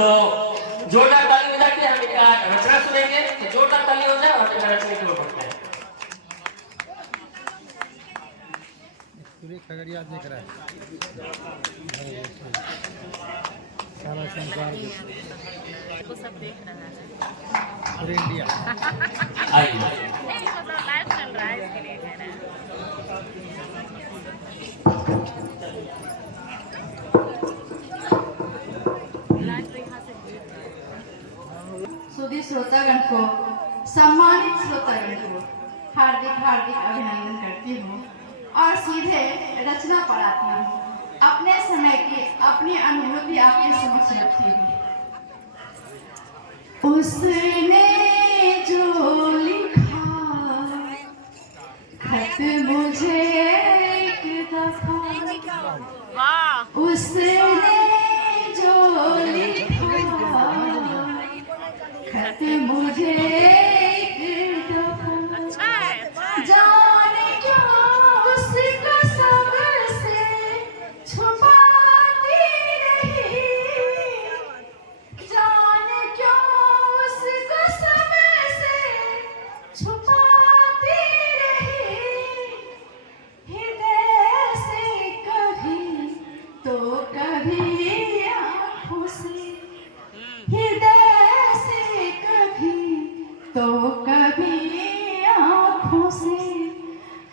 तो जोरदार ताली बजा के हम इनका रचना सुनेंगे। तो जोरदार ताली हो जाए और इनका रचना की ओर बढ़ते हैं। पूरे खगड़िया देख रहा है, सारा संसार वो सब देख रहा है, पूरे इंडिया। आइए नहीं मतलब लाइव चल रहा है इसके लिए कह रहे हैं। लाइव तो यहाँ से देख रहा है। सुधी श्रोतागण को, सम्मानित श्रोतागण को हार्दिक हार्दिक अभिनंदन करती हूँ और सीधे रचना पर आती हूँ। अपने समय की अपनी अनुभूति आपके समक्ष रखती हूँ। उसने जो लिखा खत मुझे एक दफा, वाह उसने जो लिखा खत मुझे एक दफा, अच्छा है, अच्छा है। जाने क्यों उसको सबसे छुपाती रही, जाने क्यों उसको सबसे छुपाती रही, हृदय से कभी तो कभी आँखों से, हृदय से कभी तो कभी आँखों से,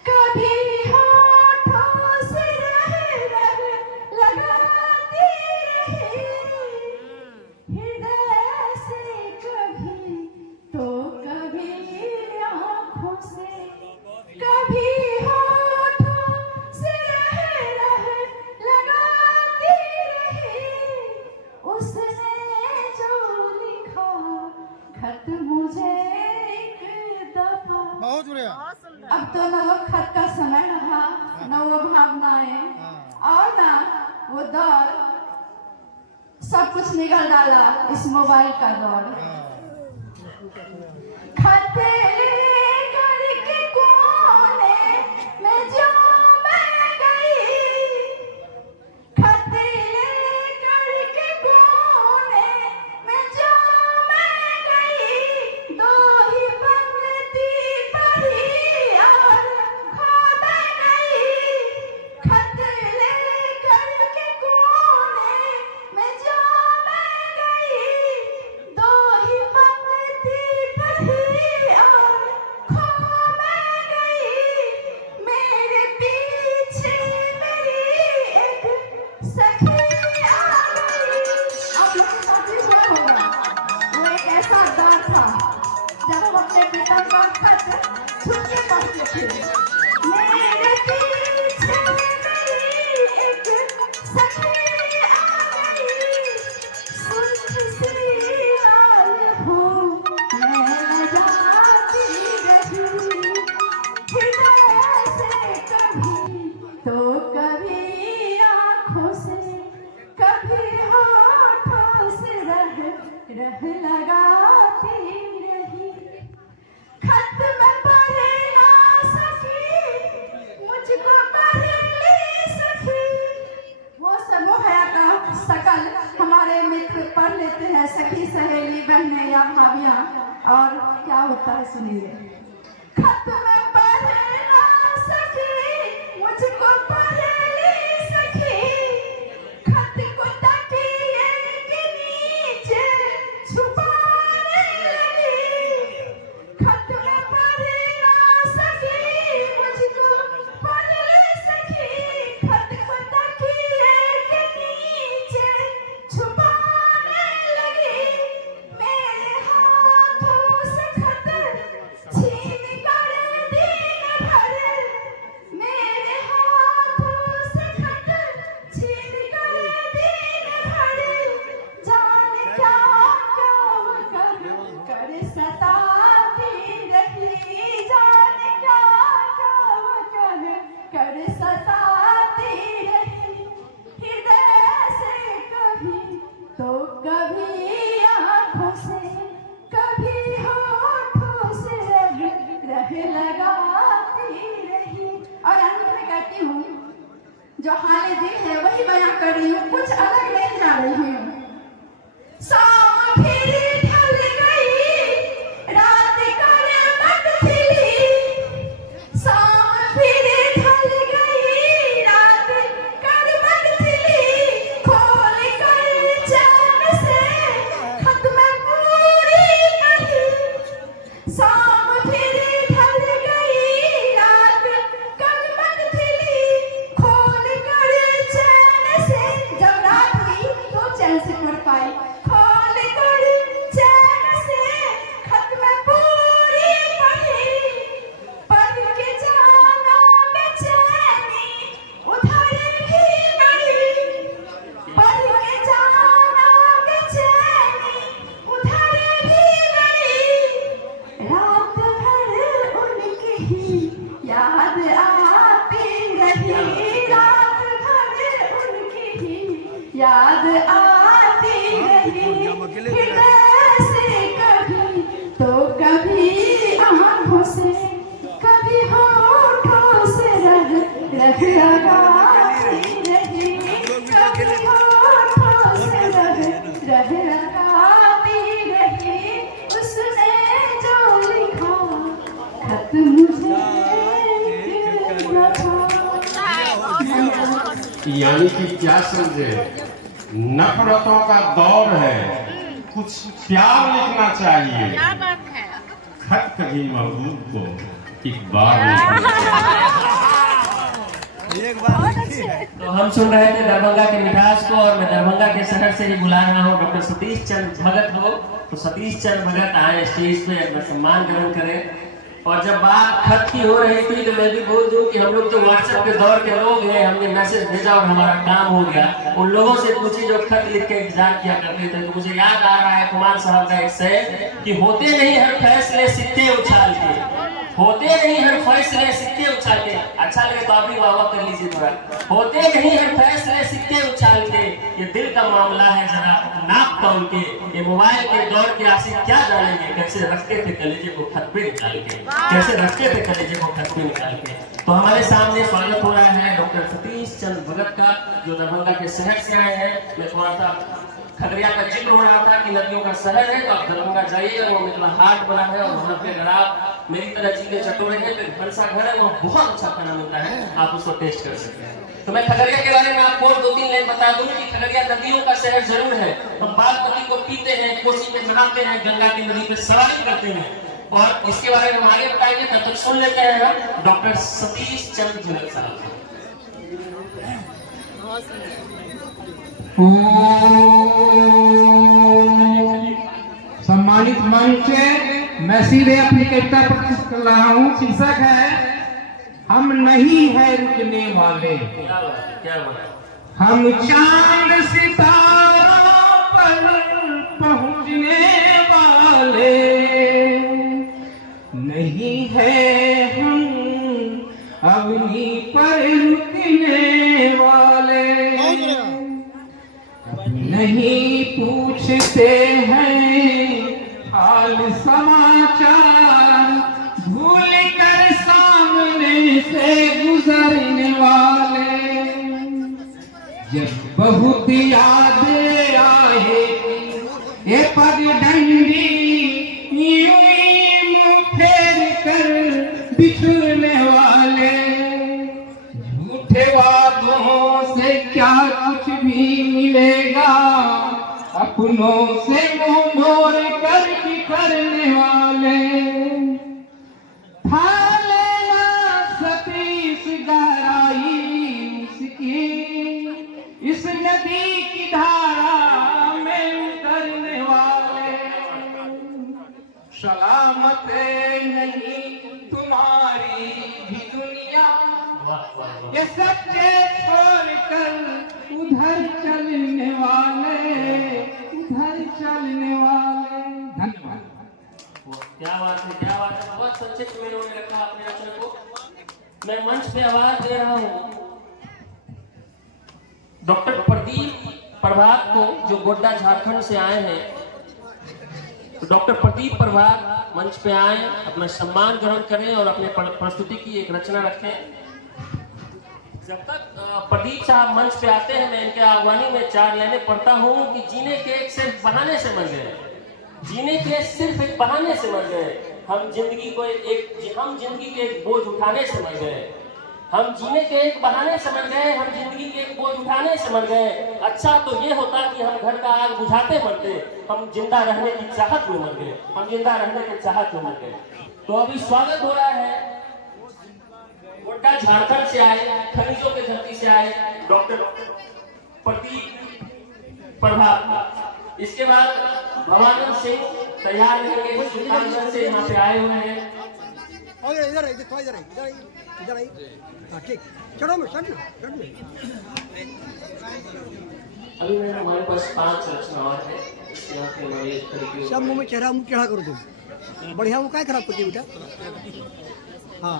कभी होठों से रह लगाती रही, हृदय से कभी तो कभी आँखों से, कभी होठों से रह लगाती रही, उसने जो लिखा खत मुझे एक दफा। बहुत बढ़िया। बहुत सुंदर। अब तो न वो खत का समय रहा, न वो भावनाएं और न वो दौर, सब कुछ निकल डाला इस मोबाइल का दौर। खत लेकर के कोने में जो मैं गई, खत लेकर के कोने में जो मैं गई, दो ही पंक्ति पढ़ी और खो मैं गई, खत लेकर के कोने में जो मैं गई, दो ही पंक्ति पढ़ी और खो मैं गई, मेरे पीछे मेरी एक सखी आ गई। आप लोग के साथ भी हुआ होगा, वो एक ऐसा दौर था जब हम अपने पिता का खत छुप के पढ़ते थे। मेरे पीछे मेरी एक सखी आ गई, सुख सी आल हूँ मैं जाती रही, हृदय से कभी तो कभी आँखों से, कभी होठों से रह लगाती रही, खत में पढ़ ना सकी मुझको पहली सखी। वो समूह का सकल हमारे मित्र पढ़ लेते हैं, सखी सहेली बहनें या भाभियाँ, और क्या होता है सुनिए। खत में पढ़ ना सकी मुझको पहली सखी, खत को तकिए के नीचे छुपाने लगी, खत में पढ़ ना सकी मुझको पहली सखी, खत को तकिए के नीचे छुपाने लगी, मेरे हाथों से खत छीन कर दिन भर, मेरे हाथों से खत छीन कर दिन भर, जाने क्या क्या वो कर सताती रही, जाने क्या क्या वो कर सताती रही, हृदय से कभी तो कभी आँखों से, कभी होठों से रह लगाती रही। और अंत में कहती हूँ, जो हाल दिल है वही बयां कर रही हूँ, कुछ अलग नहीं जा रही हूँ। पढ़ पाई। खोल कर चैन से खत में पूरी पढ़ी, पढ़ के जाना बेचैनी उधर भी गई, पढ़ के जाना बेचैनी उधर भी गई। रात भर उनकी ही याद आती रही, रात भर उनकी ही याद आती रही। हृदय से कभी तो कभी आँखों से, कभी होठों से रह लगाती रही, कभी होठों से रह लगाती रही। उसने जो लिखा खत मुझे यानी कि क्या समझे, नफरतों का दौर है, कुछ प्यार लिखना चाहिए। क्या बात है। खत कभी महबूब को एक बार एक बार लिखी है। तो हम सुन रहे थे दरभंगा के मिठास को, और मैं दरभंगा के शहर से ही बुला रहा हूँ डॉक्टर सतीश चंद्र भगत को। तो सतीश चंद्र भगत आए स्टेज पे अपना सम्मान ग्रहण करें। और जब बात खत की हो रही थी तो मैं भी बोल दूं कि हम लोग तो व्हाट्सएप के दौर के लोग हैं, हमने मैसेज भेजा और हमारा काम हो गया। उन लोगों से पूछी जो खत लिख के इंतजार किया करते थे। तो मुझे याद आ रहा है कुमार साहब का एक शेर कि होते नहीं हर फैसले सिक्के उछाल के, होते नहीं हर फैसले सिक्के उछाल के। अच्छा लगे तो आप भी वाह वाह कर लीजिए थोड़ा। होते नहीं हर फैसले सिक्के उछाल के, ये दिल का मामला है जरा नाप तौल के। ये मोबाइल के दौर के आशिक क्या जानेंगे, कैसे रखते थे कलेजे को खत पे निकाल के, कैसे रखते थे कलेजे को खत पे निकाल के। तो हमारे सामने स्वागत हो रहा है डॉक्टर सतीश चंद्र भगत का, जो दरभंगा के शहर से आए हैं। मैं थोड़ा सा खगड़िया का जिक्र हो रहा था कि नदियों का शहर है, तो आप दरभंगा जाइएगा, वो मिथिला हाट बना है और वहाँ पे अगर आप मेरी तरह चीजें चटोरे हैं तो भरसा घर है, वहाँ बहुत अच्छा खाना मिलता है, आप उसको टेस्ट कर सकते हैं। तो मैं खगड़िया के बारे में आपको 2-3 लाइन बता दूं कि खगड़िया नदियों का शहर जरूर है। हम बागमती को पीते हैं, कोसी में नहाते हैं, गंगा की नदी पे सवारी करते हैं, और इसके बारे में हम आगे बताएंगे। तब तक सुन लेते हैं हम डॉक्टर सतीश चंद्र भगत साहब। सम्मानित मंच, मैं सीधे अपनी कविता प्रस्तुत कर रहा हूँ। शीर्षक है हम नहीं है रुकने वाले। क्या बात, हम चांद सितारों पर पहुँचने वाले नहीं है, हम अग्नि पर रुकने वाले नहीं पूछते हैं हाल समाचार, भूल कर सामने से गुजरने वाले। जब बहुत याद आए ये पगडंडी, यूं ही मुँह फेर कर बिछुड़ने वाले। झूठे वादों से क्या कुछ भी मिलेगा, अपनों से मुंह मोड़ कर बिखरने वाले। था लेना सतीश गहराई उसकी, इस नदी की धारा में उतरने वाले। सलामत नहीं तुम्हारी भी दुनिया, ये सच्चे छोड़कर उधर चलने वाले, उधर चलने वाले। धन्यवाद। क्या बात है, क्या बात है। बहुत संक्षिप्त में उन्होंने रखा अपने रचना को। मैं मंच पे आवाज दे रहा हूँ डॉक्टर प्रदीप प्रभात को, जो गोड्डा झारखंड से आए हैं। तो डॉक्टर प्रदीप प्रभात मंच पे आए, अपना सम्मान ग्रहण करें और अपने प्रस्तुति की एक रचना रखें। जब तक प्रदीप साहब मंच पे आते हैं, मैं इनके आह्वानी में 4 लाइनें पढ़ता हूँ कि जीने के एक सिर्फ बहाने से मर गए, जीने के सिर्फ एक बहाने से मर गए। हम जिंदगी के एक बोझ उठाने से मर गए। हम जीने के एक बहाने से मर गए, हम जिंदगी के एक बोझ उठाने से मर गए। अच्छा तो ये होता कि हम घर का आग बुझाते मरते, हम जिंदा रहने की चाहत में मर गए, हम जिंदा रहने की चाहत में मर गए। तो अभी स्वागत हो रहा है गोड्डा झारखंड से आए, खनिजों के धरती से आए डॉक्टर प्रदीप प्रभात। इसके बाद भवानंद सिंह तैयार रहेंगे, सुल्तानगंज से यहाँ पे आए हुए हैं। और इधर आई हाँ ठीक चलो मैं चढ़ अभी मेरे हमारे पास 5 रचना और है। यहाँ पे हमारे इस तरीके सब मुंह में चढ़ा करो तुम बढ़िया वो क्या खराब करती बेटा हाँ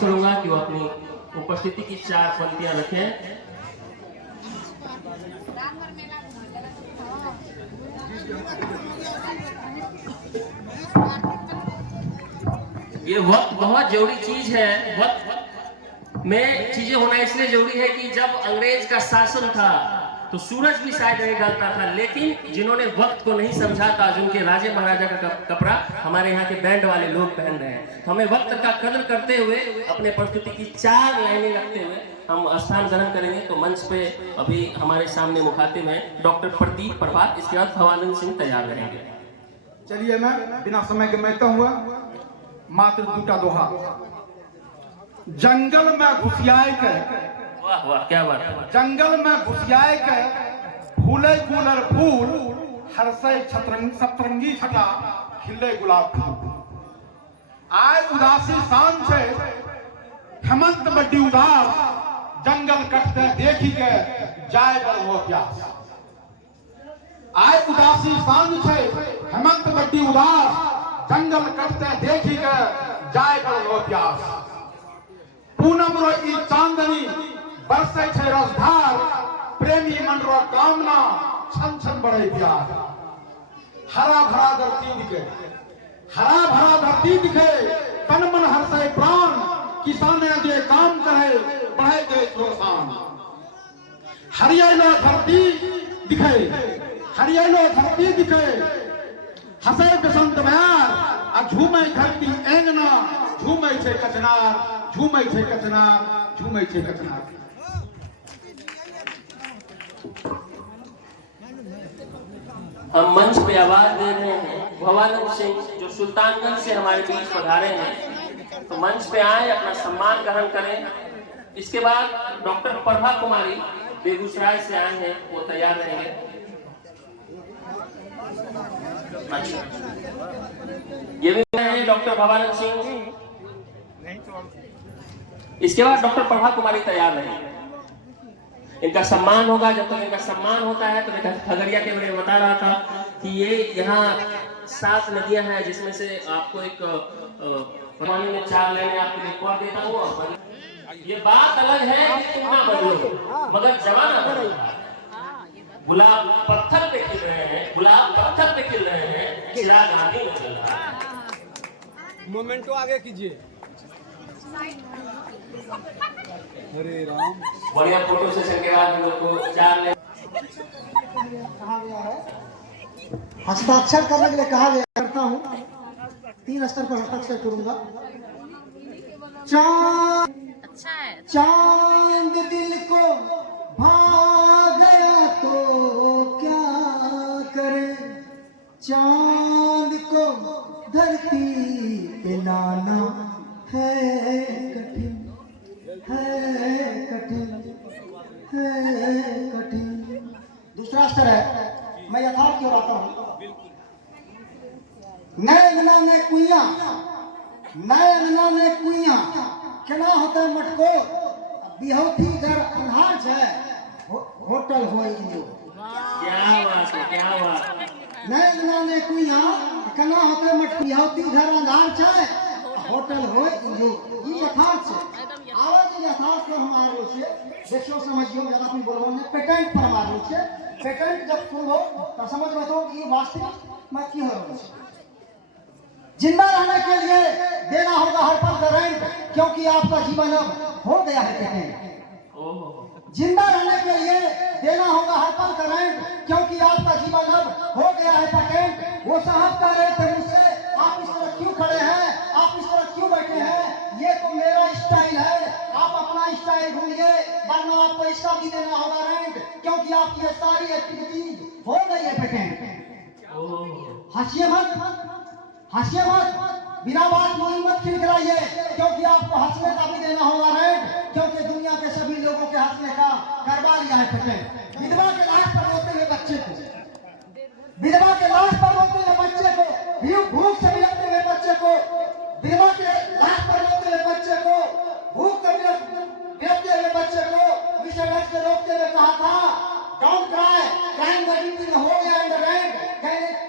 करूंगा कि वो अपनी उपस्थिति की 4 पंक्तियां रखें। ये वक्त बहुत जरूरी चीज है। वक्त में चीजें होना इसलिए जरूरी है कि जब अंग्रेज का शासन था तो सूरज भी शायद नहीं ढलता था, लेकिन जिन्होंने वक्त को नहीं समझा था, जिनके राजे महाराजा का कपड़ा हमारे यहाँ के बैंड वाले लोग पहन रहे हैं, तो हमें वक्त का कदर करते हुए अपने प्रस्तुति की 4 लाइनें रखते हुए हम स्थान ग्रहण करेंगे। तो मंच पे अभी हमारे सामने मुखातिब हैं डॉक्टर प्रदीप प्रभात, इसके बाद भवानंद सिंह तैयार रहेंगे। चलिए मैं बिना समय के मैता हुआ मात्र 2टा दोहा। जंगल में घुसियाए के, वाह वाह क्या बात है। जंगल में घुसियाए के फूले गुलर फूल, हर्षय सतरंगी छटा खिले गुलाब फूल। आय उदासी शान से हेमंत बड्डी उदास, जंगल कटते देखी के जाए बर हो प्यास। आय उदासी शान से हेमंत बड्डी उदास, जंगल कटते देखी के जाए बर हो प्यास। पूनम रो ई चांदनी बरसे छे रसधार, प्रेमी मन रो कामना छन छन बढ़े प्यार। हरा भरा धरती दिखे, हरा भरा धरती दिखे, तन मन हर्षे प्राण, किसाने जे काम करे बढ़े दे किसान। हरियालो धरती दिखे, हरियालो धरती दिखे, हसे बसंत बयार, आ झूमे धरती एंगना, झूमे छे कचनार, झूमे छे कचनार, झूमे छे कचनार। हम मंच पे आवाज दे रहे हैं भवानंद सिंह जो सुल्तानगंज से हमारे बीच पधारे हैं, तो मंच पे आए, अपना सम्मान ग्रहण करें। इसके बाद डॉक्टर प्रभा कुमारी बेगूसराय से आए हैं, वो तैयार रहेंगे। अच्छा, ये भी है डॉक्टर भवानंद सिंह। इसके बाद डॉक्टर प्रभा कुमारी तैयार रहेंगे। इनका सम्मान होगा। जब तक इनका सम्मान होता है तो खगड़िया के बारे में बता रहा था कि ये यहाँ 7 नदियां हैं, जिसमें से आपको एक पानी में 4 लाइनें आपको रिकॉर्ड देता हूँ। और ये बात अलग है कि तुम ना बदलो मगर जमाना बदलो। गुलाब पत्थर पे खिल रहे हैं, गुलाब पत्थर पे खिल रहे हैं, चिराग आगे में जल रहा है। मोमेंटो आगे कीजिए। हरे राम। बढ़िया फोटो सेशन के बाद हम लोग को 4 लाइन कहा गया है, हस्ताक्षर करने के लिए कहा गया। करता हूँ 3 स्तर पर हस्ताक्षर करूंगा। चांद दिल को भाग गया तो क्या करे, चांद को धरती पे लाना है कठिन, है कठिन, है कठिन। दूसरा स्तर है, मैं यथार्थ की ओर आता हूं। नए अंगना में कुइया, नए अंगना में कुइया केना होता मटको, बिहौती घर अन्हार है, होटल हो जो। क्या बात है, क्या बात। नए अंगना में कुइया केना होता मटको, बिहौती घर अन्हार है, होटल हो जो। ये यथार्थ है। आवाज यथार्थ पर हमारे से देखो समझियो, ज्यादा अपनी बोलबो ने पेटेंट पर हमारे से पेटेंट जब सुनो तो समझ में तो ये वास्तविक में की हो रहा है। जिंदा रहने के लिए देना होगा हर पल का रेंट, क्योंकि आपका जीवन अब हो गया है पेटेंट। जिंदा रहने के लिए देना होगा हर पल का रेंट, क्योंकि आपका जीवन अब हो गया है पेटेंट। वो साहब कह रहे थे मुझसे, आप इस तरह क्यों खड़े हैं, आप इस तरह क्यों बैठे हैं, ये तो मेरा स्टाइल है, आप अपना स्टाइल ढूंढिए, वरना आपको इसका भी देना होगा रेंट, क्योंकि आपकी सारी एक्टिविटी हो गई है पेटेंट। हंसिए मत, हंसिए मत, बिना बात मुंह मत खिलखिलाइए, क्योंकि आपको हंसने का भी देना होगा रेंट, क्योंकि दुनिया के सभी लोगों के हंसने का करवा लिया है पेटेंट। विधवा के लाश पर रोते हुए बच्चे को, विधवा के लाश पर रोते हुए बच्चे को, भूख से बिलखते हुए बच्चे को, विधवा के लाश पर रोते हुए बच्चे को, भूख से बिलखते हुए बच्चे को मिस्टर एक्स ने रोकते हुए कहा था, don't cry, crime the duty हो गया इन द रेंट,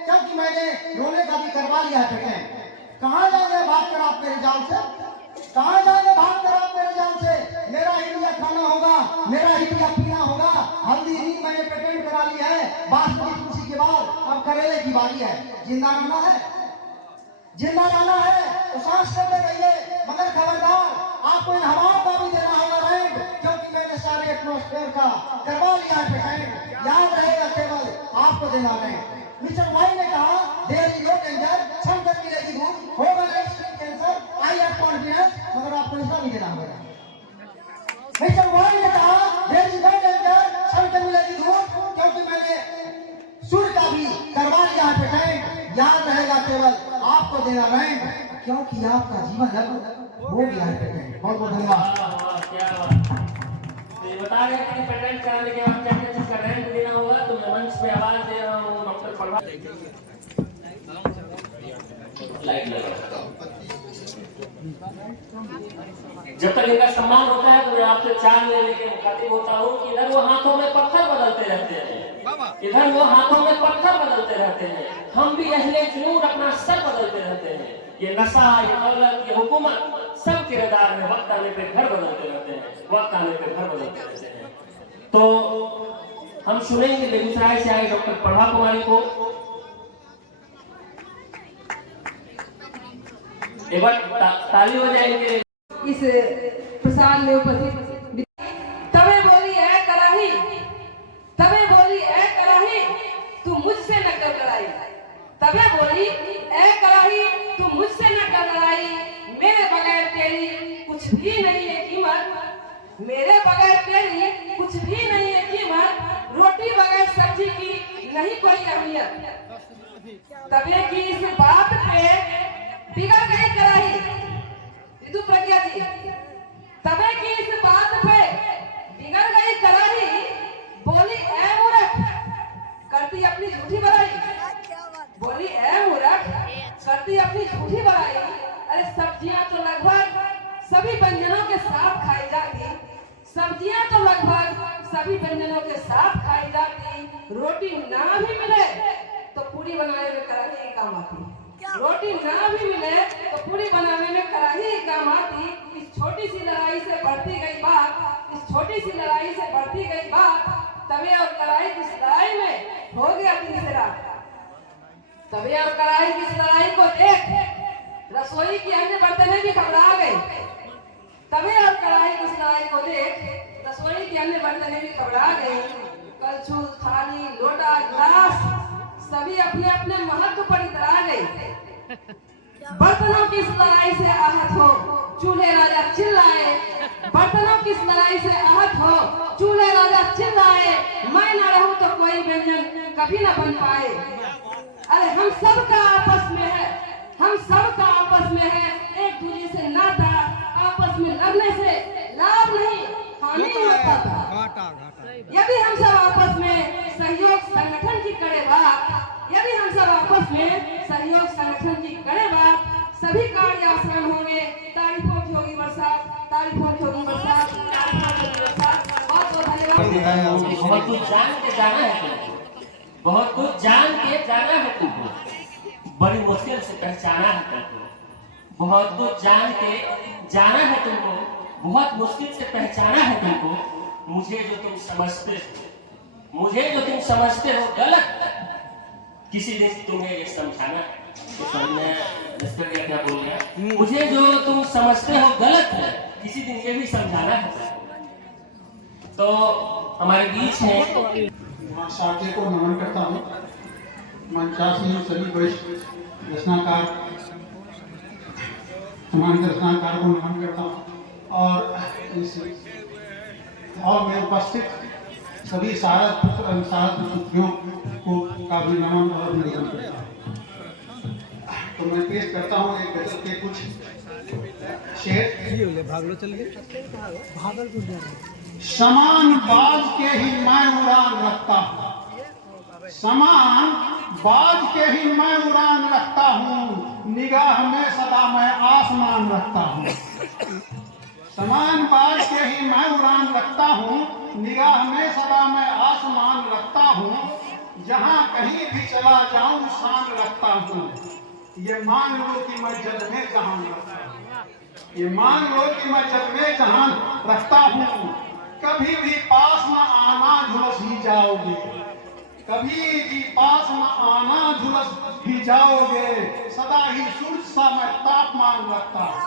क्योंकि मैंने रोने का भी करवा लिया है पेटेंट। कहाँ जाएंगे भाग कर आप मेरे जान से, कहाँ जाएंगे भाग कर आप मेरे जान से? मेरा इंडिया खाना होगा, मेरा इंडिया पीना होगा, हल्दी नहीं मैंने पेटेंट करा लिया है, बासमती खुशी के बाद अब करेले की बारी है। जिंदा रहना है, जिंदा रहना है तो सांस लेते रहिए, मगर खबरदार आपको इन हवाओं का भी देना होगा रेंट, क्योंकि मैंने सारे एटमॉस्फेयर का करवा लिया है पेटेंट। याद रहेगा केवल आपको देना रेंट। मिस्टर वाई ने कहा, देयर इज नो डेंजर, सम कर मिलेगी भूख, होगा next cancer, I have confidence, मगर आपको ऐसा नहीं देना होगा। मिस्टर वाई ने कहा, देयर इज नो डेंजर, सम कर मिलेगी भूख, क्योंकि मैंने सुर का भी करवा लिया है पेटेंट। याद रहेगा केवल आपको देना रेंट, क्योंकि आपका जीवन अब हो गया है पेटेंट। बहुत बहुत धन्यवाद। क्या बात। तो ये बता रहे हैं कि पेटेंट कराने के बाद क्या क्या चीज का रेंट देना होगा, तो मैं मंच पे आवाज दे रहा हूँ डॉक्टर प्रभा। लाइट लगा। जब तक इनका सम्मान होता है तो मैं आपसे चार लेके मुखातिब होता हूँ कि इधर वो हाथों में पत्थर बदलते रहते हैं, इधर वो हाथों में पत्थर बदलते रहते हैं, हम भी अहले जुनून अपना सर बदलते रहते हैं। ये नशा, ये दौलत, ये हुकूमत, सब किरदार में वक्त आने पे घर बदलते रहते हैं, वक्त आने पे घर बदलते रहते हैं। तो हम सुनेंगे बेगूसराय से आए डॉक्टर प्रभा कुमारी को। एक बार ताली बजाएंगे। इस प्रसाद में उपस्थित तबे बोली है कराही, तबे बोली है कराही तू मुझसे न कर लड़ाई, तबे बोली है कराही तू मुझसे न कर लड़ाई, मेरे बगैर तेरी कुछ भी नहीं है कीमत, मेरे बगैर तेरी कुछ भी नहीं है कीमत, रोटी बगैर सब्जी की नहीं कोई अहमियत, तबे की इस बात पे बिगड़ गई कराही ऋतु प्रज्ञा जी, तबे की इस बात पे बिगड़ गई कराही, बोली ऐ मूर्ख करती अपनी झूठी बड़ाई, बोली ऐ मूर्ख करती अपनी झूठी बड़ाई, अरे सब्जियां तो लगभग सभी व्यंजनों के साथ खाई जाती, सब्जियां तो लगभग सभी व्यंजनों के साथ खाई जाती, रोटी ना भी मिले तो पूरी बनाने में कराही काम आती, रोटी ना भी मिले तो पूरी बनाने में कराही काम आती। इस छोटी सी लड़ाई से बढ़ती गई बात, इस छोटी सी लड़ाई से बढ़ती गई बात, तवे और कढ़ाई की लड़ाई में हो गया तीसरा, तवे और कढ़ाई की लड़ाई को देख रसोई की अन्य बर्तनें भी घबरा गई, तवे और कढ़ाई की लड़ाई को देख रसोई की अन्य बर्तनें भी घबरा गई, कलछुल, थाली, लोटा, गिलास सभी अपने अपने महत्व पर इतरा गई, बर्तनों की इस लड़ाई से आहत हो चूल्हे राजा चिल्लाए, बर्तनों की इस लड़ाई से आहत हो चूल्हे राजा चिल्लाए, मैं न रहूं तो कोई व्यंजन कभी न बन पाए, अरे हम सब का आपस में है, हम सब का आपस में है एक दूसरे से नाता, आपस में लड़ने से लाभ नहीं हानि होता था, यदि हम सब आपस में सहयोग संगठन की करे बात, यदि हम सब आपस में सहयोग संगठन की करे बात, सभी कार्य आसान होंगे, तारीफों की होगी बरसात, तारीफों की होगी बरसात, तारीफों की होगी बरसात। बहुत बहुत धन्यवाद। बहुत कुछ जान के जाना है तुमको, बहुत कुछ जान के जाना है तुमको, बड़ी मुश्किल से पहचाना है तुमको, बहुत कुछ जान के जाना है तुमको, बहुत मुश्किल से पहचाना है तुमको। मुझे जो तुम समझते हो, मुझे जो तुम समझते हो गलत, किसी दिन तुम्हें ये समझाना है। क्या बोल गया? मुझे जो तुम समझते हो गलत है, किसी दिन ये भी समझाना है। तो हमारे बीच है साथी को नमन करता हूँ, मंचासीन सभी वरिष्ठ रचनाकार, सम्मानित रचनाकार को नमन करता हूँ, और इस हॉल में उपस्थित सभी सारद पुत्रियों को का भी नमन और अभिनंदन करता हूँ। तो मैं पेश करता हूँ एक गजल के कुछ शेर। समान बाज के ही मैं उड़ान रखता हूँ, समान बाज के ही मैं उड़ान रखता हूँ, निगाह में सदा मैं आसमान रखता हूँ। समान बाज के ही मैं उड़ान रखता हूँ, निगाह में सदा मैं आसमान रखता हूँ, जहाँ कहीं भी चला जाऊं शान रखता हूँ। ये मान लो कि मैं जग में जहान रखता हूँ, ये मान लो कि मैं जग में जहान रखता हूँ। कभी भी पास न आना झुलस ही जाओगे, कभी भी पास न आना झुलस ही जाओगे, सदा ही सूरज सा मैं तापमान रखता हूँ,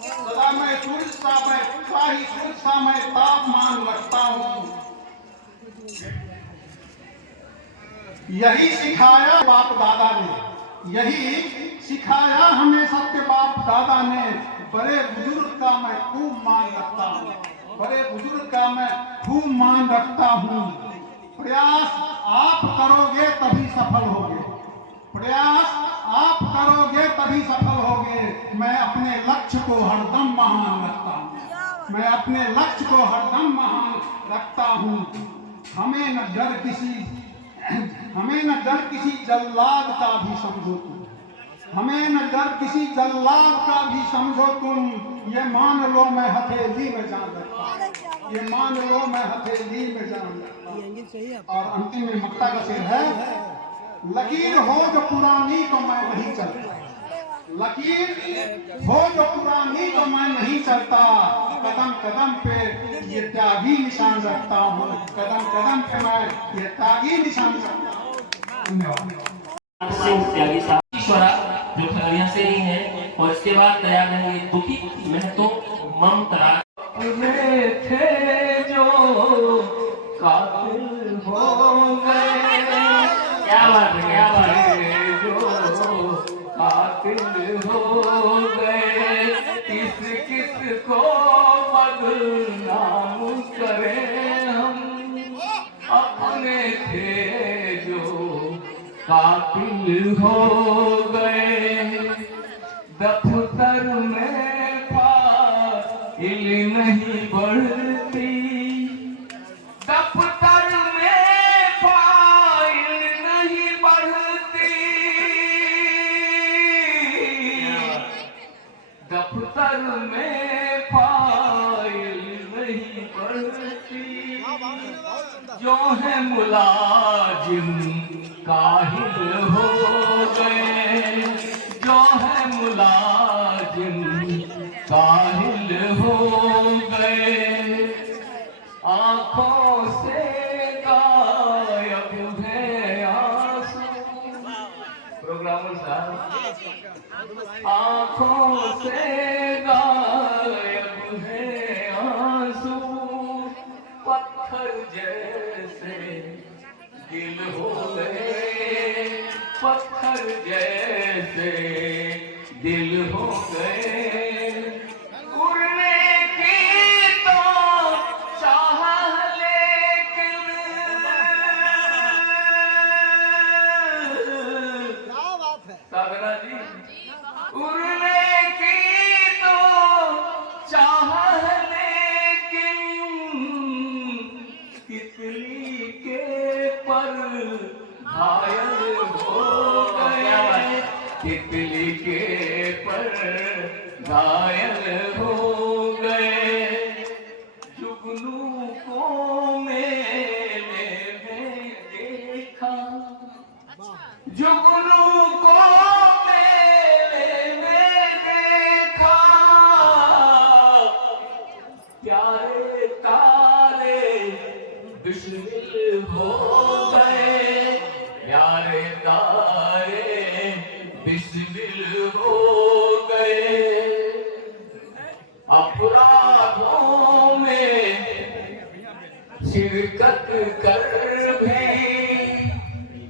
सदा मैं सूरज सा मैं तापमान रखता हूँ। यही सिखाया बाप दादा ने, यही सिखाया हमें सबके बाप दादा ने, बड़े बुजुर्ग का मैं खूब मान रखता हूँ, बड़े बुजुर्ग का मैं खूब मान रखता हूँ। प्रयास आप करोगे तभी सफल होगे, प्रयास आप करोगे तभी सफल होगे। मैं अपने लक्ष्य को हरदम महान रखता हूँ, मैं अपने लक्ष्य को हरदम महान रखता हूँ। हमें न डर किसी जल्लाद का भी समझो तुम, हमें न डर किसी जल्लाद का भी समझो तुम। ये मान लो मैं हथेली में जान रखता हूँ, ये मान लो मैं हथेली में जान रखता हूँ। और अंतिम में मक्ता का शेर है, लकीर हो जो पुरानी तो मैं नहीं चलता, लकीर हो जो पुरानी तो मैं नहीं चलता, कदम कदम पे ये त्यागी निशान रखता हूँ, कदम कदम पे मैं ये त्यागी निशान रखता हूँ। धन्यवाद। सिंह त्यागी साहब ईश्वरा जो खगड़िया से ही हैं, और इसके बाद तैयार रहेंगे दुखी महतो ममता में थे जो कातिल हो गए। क्या बात है, क्या बात है, जो कातिल हो गए, किस किस को बदनाम करें हम, अपने थे जो कातिल हो गए। दफ्तर में फाइल नहीं बढ़ती, दफ्तर में फाइल नहीं बढ़ती, दफ्तर में फाइल नहीं बढ़ती, जो है मुलाजिम काहिल हो गए, जो है मुलाजिम काहिल हो गए। आँखों से गायब है आंसू, प्रोग्रामर साहब, आँखों से गायब है आंसू, पत्थर जैसे दिल हो गए, पत्थर जैसे दिल हो गए। उड़ने की तो चाह लेकिन सागरा जी, उड़ने की तो चाह लेकिन तितली के पर घायल हो गए, तितली के पर घायल हो गए। जुगनू को मेले में देखा, जुगनू को मेले में देखा, प्यारे तारे बिस्मिल हो गए, प्यारे तारे बिस्मिल हो गए। अपराधों में शिरकत कर भी,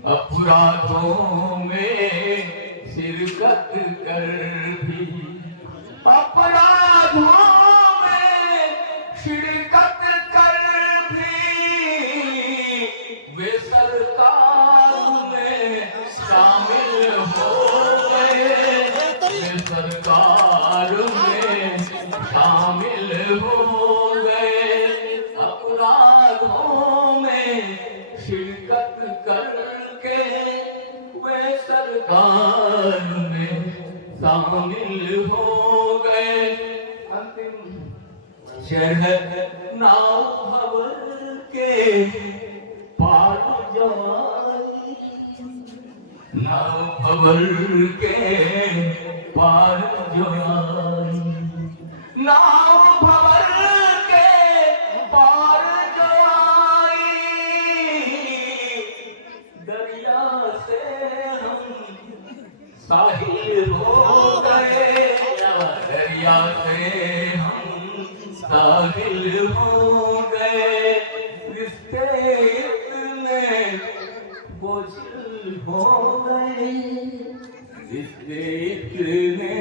अपराधों में शिरकत कर भी, अपराधों में शिरकत कर भी, वे सरकार में शामिल हो गए, काल में शामिल हो गए। शरह नाव भंवर के पार जवाई, नाव भंवर के पार जवाई, नाव भंवर के पार जवाई, दरिया से हम साहिल हो गए, दरिया से हम साहिल हो गए। रिश्ते इतने बोझिल हो गए, रिश्ते इतने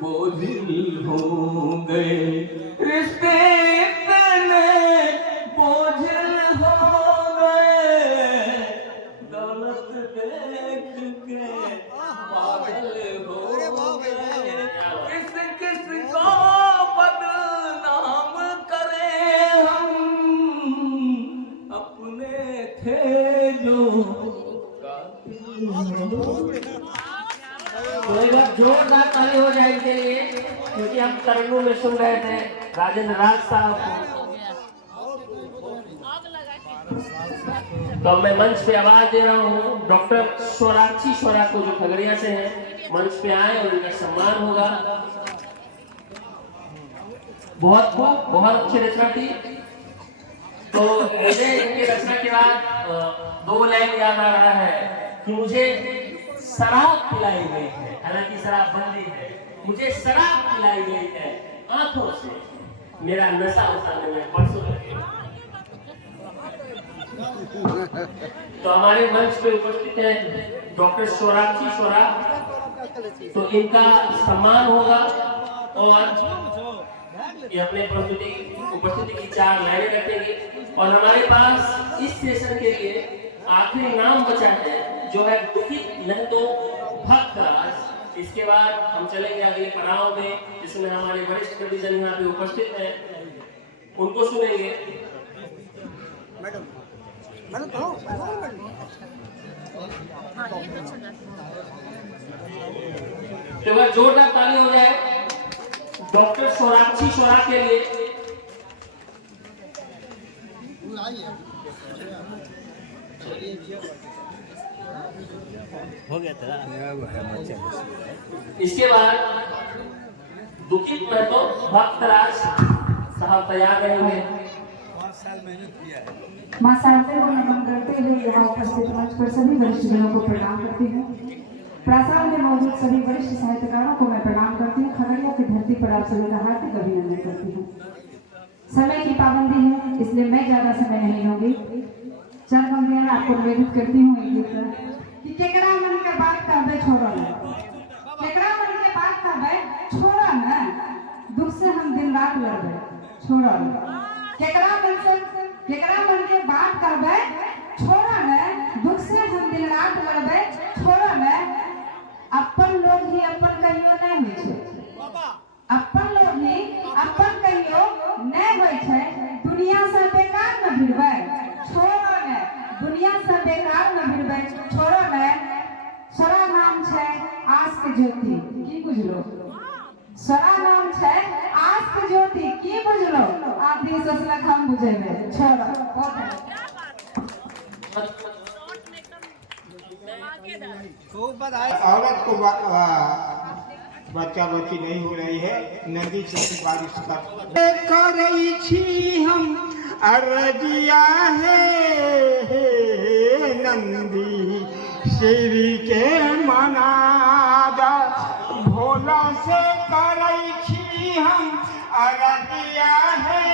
बोझिल हो गए, रिश्ते इतने बोझिल हो गए। दौलत देख के पागल हो गए, किस किस को बदनाम करें हम, अपने थे जो कातिल हो गए। तो एक बार जोरदार ताली हो जाए इनके लिए, क्योंकि हम तरन्नुम में सुन रहे थे राजेंद्र राज साहब को। तो मैं मंच पे आवाज दे रहा हूँ डॉक्टर स्वराक्षी स्वरा को, जो खगड़िया से हैं, मंच पे आए और उनका सम्मान होगा। बहुत अच्छी रचना थी। तो मुझे इनकी रचना के बाद 2 लाइन याद आ रहा है कि मुझे शराब पिलाई गई है, हालांकि शराब बंदी है, मुझे शराब पिलाई गई है आंखों से, मेरा नशा उतारने में परसों लगे। तो हमारे मंच पे उपस्थित है डॉक्टर स्वराक्षी स्वरा, तो इनका सम्मान होगा और ये अपने उपस्थिति की 4 लाइनें रखेंगे। और हमारे पास इस सेशन के लिए आखिरी नाम बचा है, जो है दुखित नंदो भक्तराज। इसके बाद हम चलेंगे अगले पड़ाव में, जिसमें हमारे वरिष्ठ कविजन यहाँ पे उपस्थित हैं, उनको सुनेंगे। तो वह जोरदार ताली हो जाए डॉक्टर स्वराक्षी स्वरा के लिए। हो गया तेरा इसके बाद दुखित महतो भक्तराज साहब तैयार रहेंगे। 5 साल मेहनत किया है। मां शारदा को नमन करते हुए यहाँ उपस्थित मंच पर सभी वरिष्ठजनों को प्रणाम करती हूँ। प्रासाद में मौजूद सभी वरिष्ठ साहित्यकारों को मैं प्रणाम करती हूँ। खगड़िया की धरती पर आप सभी का हार्दिक अभिनंदन करती हूँ। समय की पाबंदी है, इसलिए मैं ज्यादा समय नहीं लूंगी। चंद पंक्तियां आपको निवेदित करती हूँ एक गीत कि केकरा मन के बात कहबे छोड़ा न, केकरा मन के बात कहबे छोड़ा न, दुख से हम दिन रात लड़बे छोड़ा न, केकरा मन के बात कहबे छोड़ा न, दुख से हम दिन रात लड़बे छोड़ा न। अपन लोग ही अपन कहियो नहीं होइ छै, अपन लोग ही अपन कहियो नहीं होइ छै। दुनिया से बेकार न भिड़बै छोड़ो ने, दुनिया से बेकार न भिड़बै छोड़ो ने। सरा नाम छै आस के ज्योति, की बुझलो? सरा नाम छै आस के ज्योति, की बुझलो? आदि सोचलक हम बुझेबै छोड़ो। औरत को बच्चा बच्ची नहीं हो रही है, नदी से बारिश कर छी हम अरजिया है नंदी श्री के मनादा, भोला से करई छी हम अरजिया है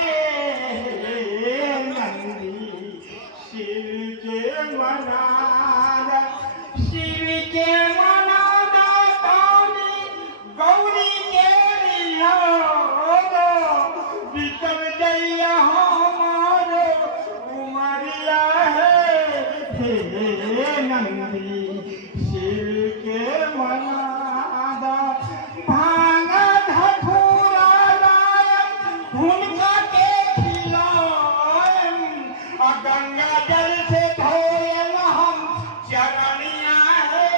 नंदी श्री के मनादा, श्री के मनादा पानी गौरी के लिया बितर जइया हमारो उमरिया है नंदी शिव के मनादा। भांगा धथुरा लायक हुनका के खिलाएम, गंगा जल से धोएम हम चरनिया है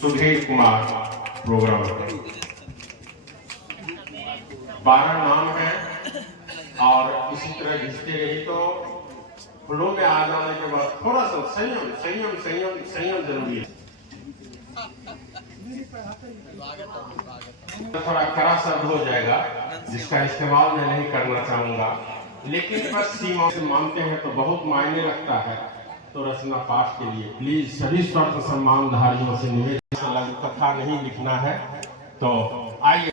सुधीर कुमार प्रोग्राम 12 नाम है और इसी तरह घिसते रही तो फ्लो में आ जाने के बाद थोड़ा सा संयम संयम संयम संयम जरूरी है। थोड़ा कड़ा शब्द हो जाएगा जिसका इस्तेमाल मैं नहीं करना चाहूंगा, लेकिन बस सीमा से मानते हैं तो बहुत मायने रखता है। तो रचना पाठ के लिए प्लीज सभी स्वर्ग सम्मानधारियों से निवेदन, कथा नहीं लिखना है। तो आइए।